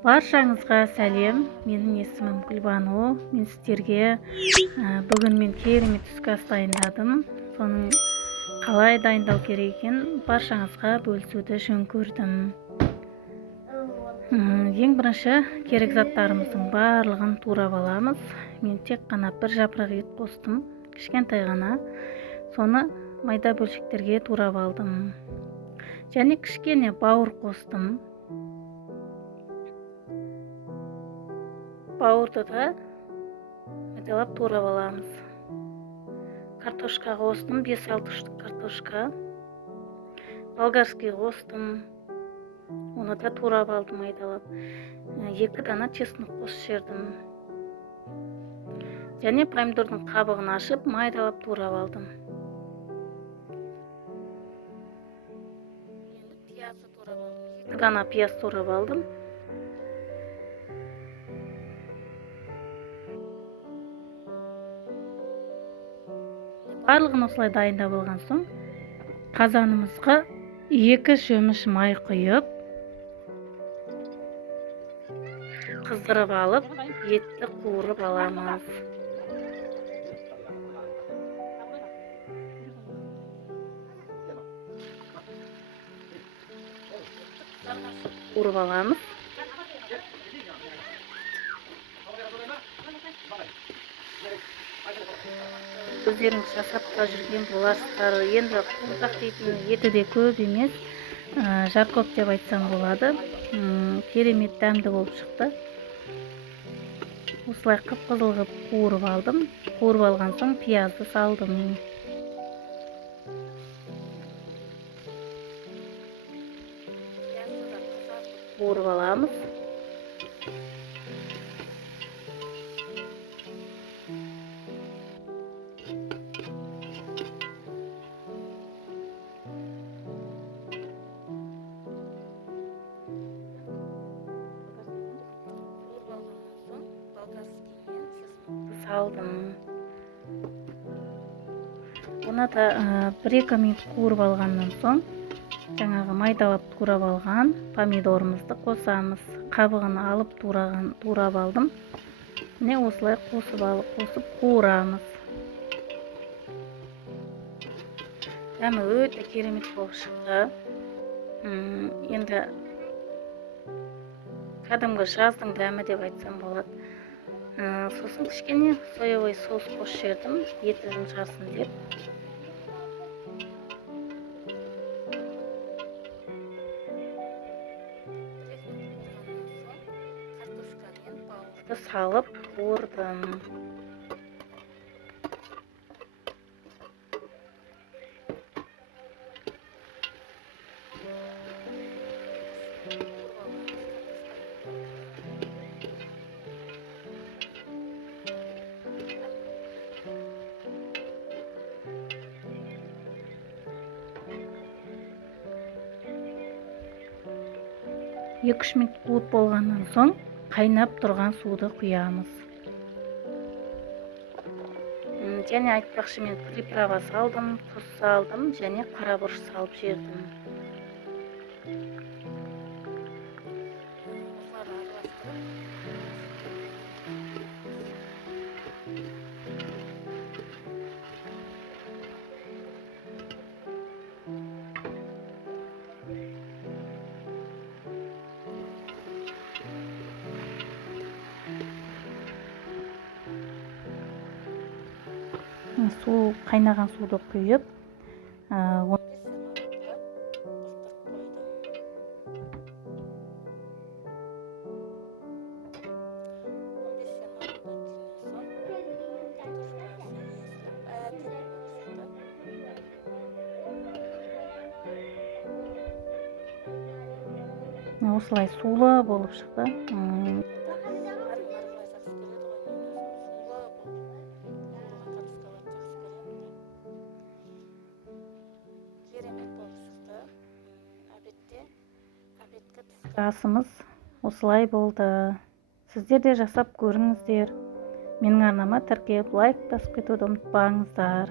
Баршаңызға сәлем. Менің есімім Гүлбану. Мен сіздерге бүгін мен керемет түскі ас дайындадым. Соның қалай дайындау керек екенін баршаңызға бөлісуді жөн көрдім. Ең бірінші керек заттарымыздың барлығын турап аламыз. Мен тек қана бір жапырақ ет қостым, кішкентай ғана. Соны майда бөлшектерге турап алдым. Және кішкене бауыр қостым. Бауырды да майдалап турап аламыз. Картошка қостым, 5-6 штук картошка. Болгарский қостым. Оны да турап алдым майдалап. 2 дана чеснок қосып жібердім. Және помидордың қабығын ашып, майдалап турап алдым. Енді пиязды турап алдым. 2 дана пияз турап алдым. Барлығын осылай дайындап алған соң, қазанымызға 2 шөміш май құйып, қыздырып алып, етті қуырып аламыз. Қуырып аламыз. Өздеріңіз жасап та жүрген боларсыздар. Енді қуырдақ дейтін еті де көп емес, жаркоп деп айтсам болады. Керемет дәмді болып шықты. Осылай қып-қызыл қылып қуырып алдым. Қуырып алған соң пиязды салдым. Қуырып аламыз. Салдым. Оны да 1-2 минут қуырып алғаннан соң, жаңағы майдалап турап алған помидорымызды қосамыз. Қабығын алып турап алдым. Міне осылай қосып қуырамыз. Дәмі өте керемет болып шықты. Енді кәдімгі жаздың дәмі деп айтсам болады. Сосын кішкене соевый соус қосып жібердім, еті жұмсасын деп. Картошкамен бауырды салып қуырдым. Екі-үш минут қуып болғаннан соң, қайнап тұрған суды құямыз. Және айтпақшы, мен приправа салдым, тұз салдым, және қарабұрыш салып жібердім. Су, қайнаған суды құйып, 15 минутқа осылай сулы болып шықты. Асымыз осылай болды. Сіздер де жасап көріңіздер. Менің арнама тіркеліп лайк басып кетуді ұмытпаңыздар.